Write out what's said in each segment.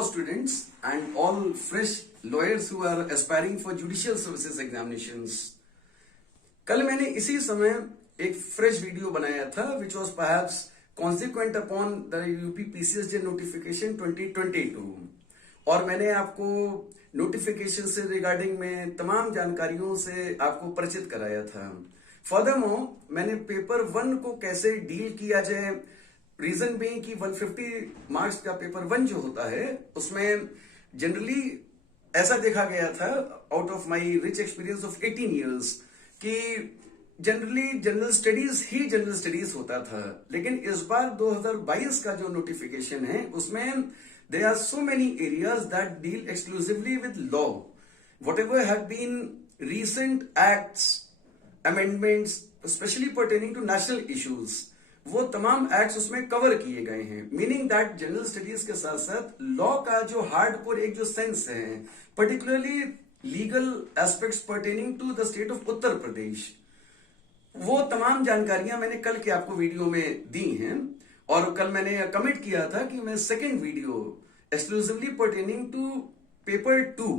law students and all fresh lawyers who are aspiring for judicial services examinations. कल मैंने इसी समय एक फ्रेश वीडियो बनाया था which was perhaps consequent upon the UP PCSJ notification 2022 और मैंने आपको नोटिफिकेशन से रिगार्डिंग में तमाम जानकारियों से आपको परिचित कराया था. फर्दरमोर मैंने पेपर 1 को कैसे डील किया जाए, रीजन बीइंग कि 150 मार्क्स का पेपर 1 जो होता है उसमें जनरली ऐसा देखा गया था out of my rich experience of 18 years कि जनरली जनरल स्टडीज होता था. लेकिन इस बार 2022 का जो नोटिफिकेशन है उसमें there are so many areas that deal exclusively with law. Whatever have been recent acts, amendments, especially pertaining to national issues, वो तमाम एक्ट्स उसमें कवर किए गए हैं. मीनिंग दैट जनरल स्टडीज के साथ साथ लॉ का जो हार्डकोर एक जो सेंस है, particularly legal aspects pertaining to the state of Uttar Pradesh, वो तमाम जानकारियां मैंने कल के आपको वीडियो में दी हैं. और कल मैंने कमिट किया था कि मैं second video exclusively pertaining to paper 2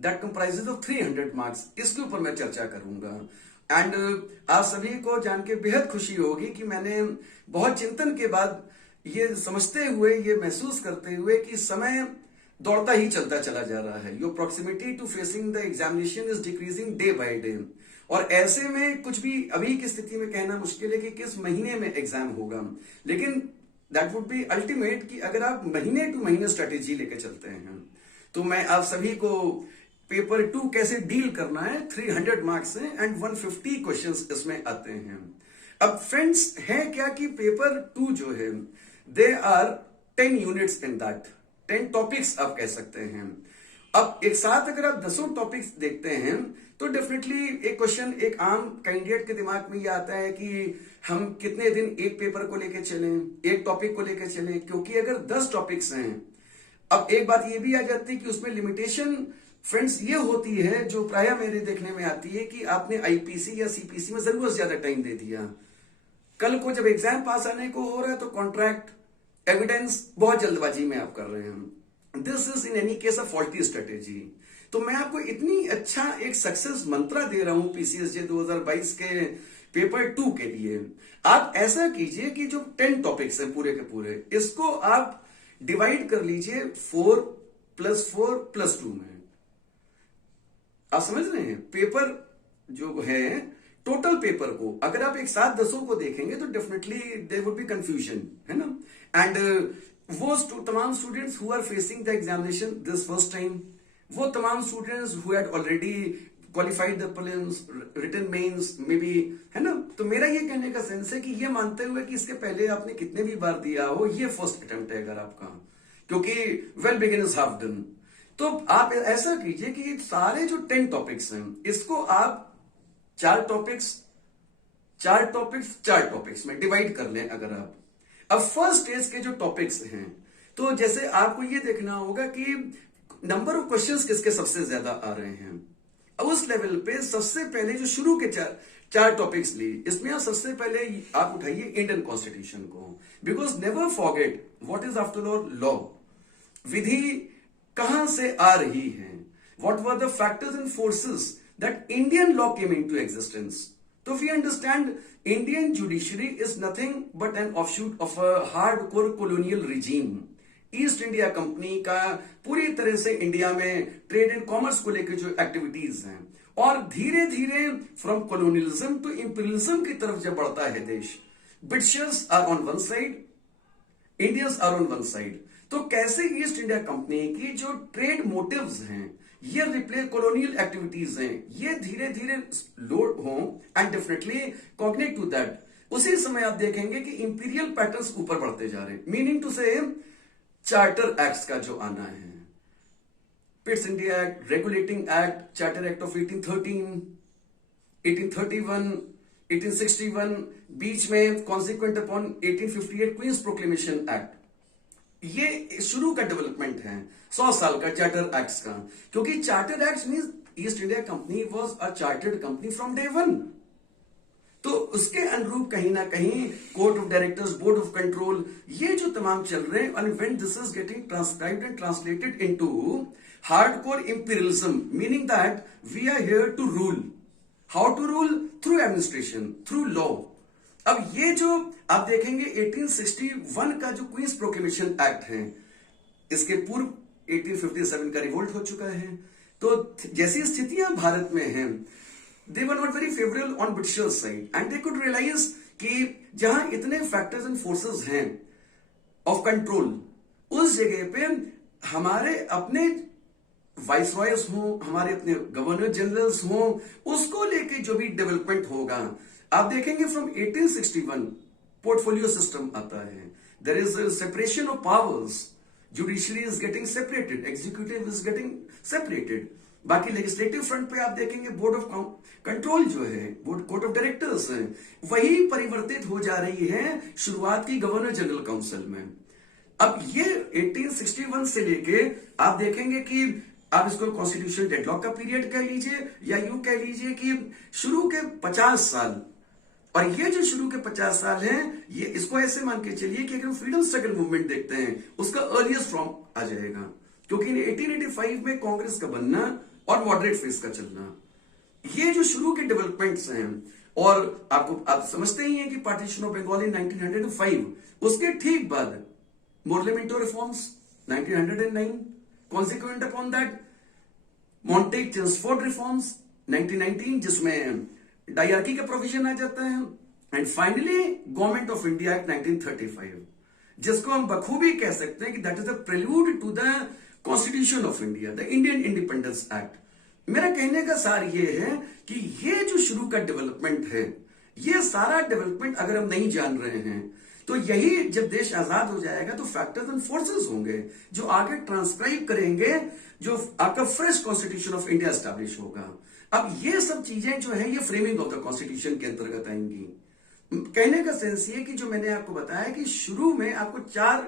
that comprises of 300 marks, इसके ऊपर मैं चर्चा करूंगा. एंड आप सभी को जान के बेहद खुशी होगी कि मैंने बहुत चिंतन के बाद ये समझते हुए, ये महसूस करते हुए कि समय दौड़ता ही चलता चला जा रहा है. Your proximity to facing the examination is decreasing day by day. और ऐसे में कुछ भी अभी की स्थिति में कहना मुश्किल है कि किस महीने में एग्जाम होगा, लेकिन दैट वुड बी अल्टीमेट कि अगर आप महीने टू महीने स्ट्रेटेजी लेके चलते हैं तो मैं आप सभी को पेपर 2 कैसे डील करना है, 300 मार्क्स हैं एंड 150 क्वेश्चंस इसमें आते हैं. अब फ्रेंड्स है क्या कि पेपर 2 जो है they are 10 units in that, 10 topics आप कह सकते हैं. अब एक साथ अगर आप 10 टॉपिक्स देखते हैं तो डेफिनेटली एक क्वेश्चन एक आम कैंडिडेट के दिमाग में ये आता है कि हम कितने दिन एक पेपर को लेकर चलें, एक टॉपिक को लेकर चलें, क्योंकि अगर 10 टॉपिक्स हैं. अब एक बात ये भी आ जाती है कि उसमें लिमिटेशन फ्रेंड्स ये होती है जो प्राय मेरे देखने में आती है कि आपने आईपीसी या सीपीसी में जरूरत से ज्यादा टाइम दे दिया. कल को जब एग्जाम पास आने को हो रहा है तो कॉन्ट्रैक्ट एविडेंस बहुत जल्दबाजी में आप कर रहे हैं. This is in any case a faulty strategy. तो मैं आपको इतनी अच्छा एक सक्सेस मंत्रा दे रहा हूं पीसीएसजे 2022 के पेपर 2 के लिए. आप ऐसा कीजिए कि जो 10 टॉपिक्स हैं पूरे के पूरे, इसको आप डिवाइड कर लीजिए 4 + 4 + 2 में. आप समझ रहे हैं? पेपर जो है टोटल पेपर को अगर आप एक साथ 10 को देखेंगे तो definitely there would be confusion, है ना. एंड वो तमाम students who are facing the examination this first time, वो तमाम students who had already qualified the prelims, written mains may be, है ना. तो मेरा ये कहने का सेंस है कि ये मानते हुए कि इसके पहले आपने कितने भी बार दिया हो, ये फर्स्ट अटेम्प्ट है अगर आपका, क्योंकि well begin is half done. तो आप ऐसा कीजिए कि सारे जो 10 टॉपिक्स हैं इसको आप 4 टॉपिक्स में डिवाइड कर लें. अगर आप अब फर्स्ट स्टेज के जो टॉपिक्स हैं तो जैसे आपको ये देखना होगा कि नंबर ऑफ क्वेश्चंस किसके सबसे ज्यादा आ रहे हैं. अब उस लेवल पे सबसे पहले जो शुरू के 4 टॉपिक्स ली, इसमें आप सबसे पहले आप उठाइए इंडियन कॉन्स्टिट्यूशन को, because never forget what is after all law. विधि कहां से आ रही है, what were the factors and forces that Indian law came into existence. तो we understand Indian judiciary is nothing but an offshoot of a hardcore colonial regime. East India company का पूरी तरह से इंडिया में ट्रेड एंड कॉमर्स को लेकर जो activities हैं, और धीरे धीरे फ्रॉम कॉलोनियलिज्म टू इंपीरियलिज्म की तरफ जब बढ़ता है देश, Britishers are on one side, Indians are on one side. तो कैसे ईस्ट इंडिया कंपनी की जो ट्रेड मोटिव्स हैं, ये रिप्लेस कॉलोनियल एक्टिविटीज हैं, ये धीरे धीरे लोड हो and definitely cognate to that. उसी समय आप देखेंगे कि इंपीरियल पैटर्न्स ऊपर बढ़ते जा रहे हैं. Meaning to say charter acts का जो आना है, Pitt's India act, regulating act, charter act of 1813, 1831, 1861, बीच में consequent upon 1858 Queen's proclamation act. ये शुरू का डेवलपमेंट है 100 साल का चार्टर एक्ट्स का, क्योंकि charter acts means East India Company was a chartered company from day 1. तो उसके अनुरूप कहीं ना कहीं court of directors, board of control, ये जो तमाम चल रहे हैं, and when this is getting transcribed and translated into hardcore imperialism, meaning that we are here to rule. How to rule? Through administration, through law. अब ये जो आप देखेंगे 1861 का जो क्वींस प्रोक्लेमेशन एक्ट है, इसके पूर्व 1857 का रिवोल्ट हो चुका है. तो जैसी स्थितियां भारत में हैं, they were not very favourable on Britishers side, and they could realise कि जहां इतने फैक्टर्स एंड फोर्सेस हैं ऑफ कंट्रोल, उस जगह पे हमारे अपने वाइसरॉयस हों, हमारे अपने गवर्नर जनरल्स हों, उसको लेके जो भी डेवलपमेंट होगा, आप देखेंगे फ्रॉम 1861 पोर्टफोलियो सिस्टम आता है. There is separation of powers. Judiciary is getting separated, executive is getting separated. बाकी लेजिस्लेटिव फ्रंट पे आप देखेंगे बोर्ड ऑफ कंट्रोल जो है, बोर्ड कोर्ट ऑफ डायरेक्टर्स है, वही परिवर्तित हो जा रही है शुरुआत की गवर्नर जनरल काउंसिल में. अब ये 1861 से लेके आप देखेंगे कि आप इसको कॉन्स्टिट्यूशनल डेडलॉक का पीरियड कह लीजिए, या यूं कह लीजिए कि शुरू के 50 साल. और ये जो शुरू के 50 साल हैं, ये इसको ऐसे मान के चलिए कि अगर हम फ्रीडम स्ट्रगल मूवमेंट देखते हैं, उसका अर्लीस्ट फॉर्म आ जाएगा. क्योंकि 1885 में कांग्रेस का बनना और मॉडरेट फेज का चलना, ये जो शुरू के डेवलपमेंट्स हैं. और आप समझते ही हैं कि पार्टीशन ऑफ बंगाल इन 1905, उसके ठीक बाद Morley Minto reforms 1909, consequent upon that Montagu Chelmsford reforms 1919, जिसमें डायरकी का प्रोविजन आ जाता है. And finally government of India act 1935, जिसको हम बखूबी कह सकते हैं कि that is the prelude to the constitution of India, the Indian independence act. मेरा कहने का सार ये है कि ये जो शुरू का डेवलपमेंट है, ये सारा डेवलपमेंट अगर हम नहीं जान रहे हैं, तो यही जब देश आजाद हो जाएगा तो फैक्टर्स एंड फोर्सेस होंगे जो आगे ट्रांसक्राइब करेंगे, जो आपका fresh constitution of India establish होगा. अब ये सब चीजें जो है, ये फ्रेमिंग ऑफ द कॉन्स्टिट्यूशन के अंतर्गत आएंगी. कहने का सेंस ये कि जो मैंने आपको बताया कि शुरू में आपको 4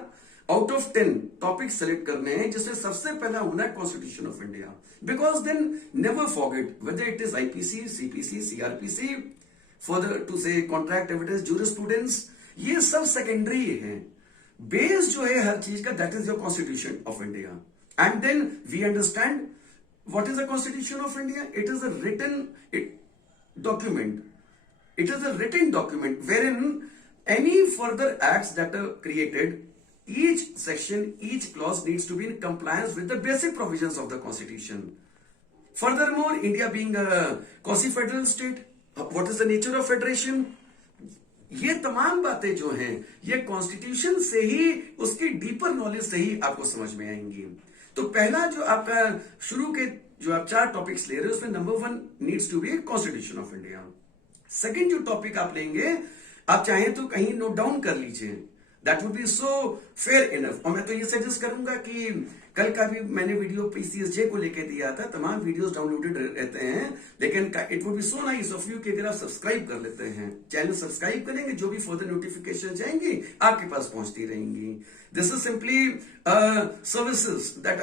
आउट ऑफ 10 टॉपिक सेलेक्ट करने हैं, जिसमें सबसे पहला होना है constitution of India. Because then never forget whether it is IPC, CPC, CrPC, further to say contract evidence, jurisprudence, ये सब सेकेंडरी है. बेस जो है हर चीज का, that is your constitution of India. And then we understand what is the Constitution of India? It is a written document. It is a written document wherein any further acts that are created, each section, each clause needs to be in compliance with the basic provisions of the Constitution. Furthermore, India being a quasi-federal state, what is the nature of federation? ये तमाम बातें जो हैं, ये constitution से ही, उसकी deeper knowledge से ही आपको समझ में आएंगी. तो पहला जो आपका शुरू के जो आप 4 टॉपिक्स ले रहे हो, उसमें number 1 needs to be constitution of India. Second जो टॉपिक आप लेंगे, आप चाहें तो कहीं नोट डाउन कर लीजिए, that would be so fair enough. और मैं तो ये सजेस्ट करूंगा कि कल का भी मैंने वीडियो पीसीएसजे को लेके दिया था, तमाम वीडियोस डाउनलोडेड रहते हैं, लेकिन it would be so nice of you कि अगर आप सब्सक्राइब कर लेते हैं, चैनल सब्सक्राइब करेंगे, जो भी फर्दर नोटिफिकेशन जाएंगी आपके पास पहुंचती रहेंगी. This is simply services that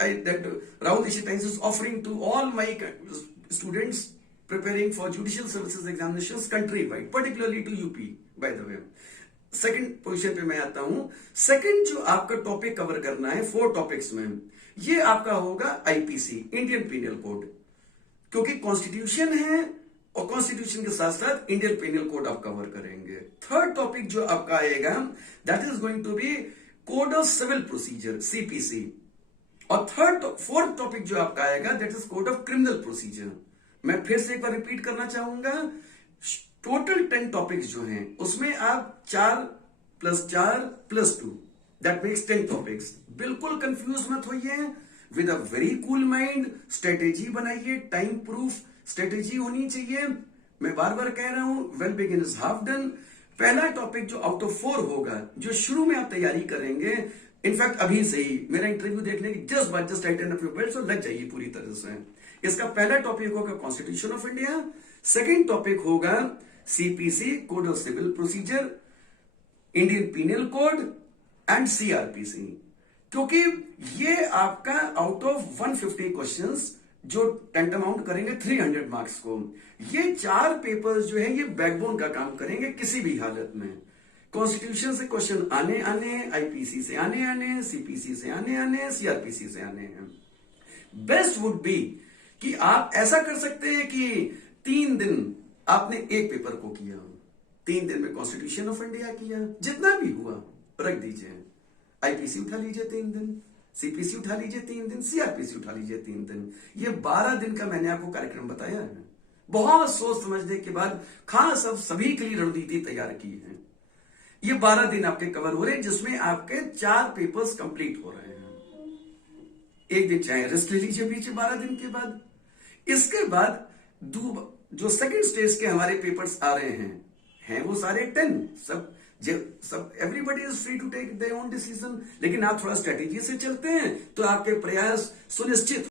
Rahul Dixit Times is offering to all my students preparing for judicial services examinations countrywide, particularly to UP, by the way. Second position पे मैं आता हूं. सेकंड जो आपका टॉपिक कवर करना है 4 topics में, ये आपका होगा आईपीसी, इंडियन पीनल कोड, क्योंकि कॉन्स्टिट्यूशन है और कॉन्स्टिट्यूशन के साथ साथ इंडियन पीनल कोड आप कवर करेंगे. थर्ड टॉपिक जो आपका आएगा, that is going to be code of civil procedure, CPC. और फोर्थ टॉपिक जो आपका आएगा, that is code of criminal procedure. मैं फिर से एक बार रिपीट करना चाहूंगा, टोटल 10 टॉपिक्स जो हैं, उसमें आप 4 + 4 + 2, दैट मेक्स 10 टॉपिक्स. बिल्कुल कंफ्यूज मत होइए, with a very cool mind strategy बनाइए, टाइम प्रूफ स्ट्रेटेजी होनी चाहिए. मैं बार बार कह रहा हूं, well begin is half done. पहला टॉपिक जो आउट ऑफ 4 होगा, जो शुरू में आप तैयारी करेंगे, इनफैक्ट अभी से ही मेरा इंटरव्यू देखने की just tighten up your belt, so लग जाइए पूरी तरह से. इसका पहला टॉपिक होगा constitution of India. Second topic होगा CPC, code of civil procedure, Indian penal code and CrPC. क्योंकि ये आपका आउट ऑफ 150 क्वेश्चंस जो टेंटामाउंट करेंगे 300 मार्क्स को। ये 4 पेपर्स जो है ये बैकबोन का काम करेंगे किसी भी हालत में। कॉन्स्टिट्यूशन से क्वेश्चन आने आने, आईपीसी से आने आने, सीपीसी से आने आने, सीआरपीसी से आने हैं। बेस्ट वुड बी कि आप ऐसा कर सकते हैं कि 3 दिन आपने एक पेपर को किया, 3 दिन में कॉन्स्टिट्यूशन ऑफ इंडिया किया, जितना भी हुआ रख दीजिए। आईपीसी उठा लीजिए 3 दिन, सीपीसी उठा लीजिए 3 दिन, सीआरपीसी उठा लीजिए 3 दिन। ये 12 दिन का मैंने आपको कार्यक्रम बताया है। बहुत सोच समझने के बाद खास अब सभी के लिए रणनीति तैयार की है। ये 12 दिन आपके कवर हो रहे हैं, जिसमें आपके 4 पेपर्स कंप्लीट हो रहे हैं। एक दिन चाहे रेस्ट ले लीजिए बीच 12 दिन के बाद। इसके बाद जो सेकंड स्टेज के हमारे पेपर्स आ रहे हैं वो सारे 10 सब everybody is free to take their own decision. लेकिन आप थोड़ा स्ट्रेटेजी से चलते हैं तो आपके प्रयास सुनिश्चित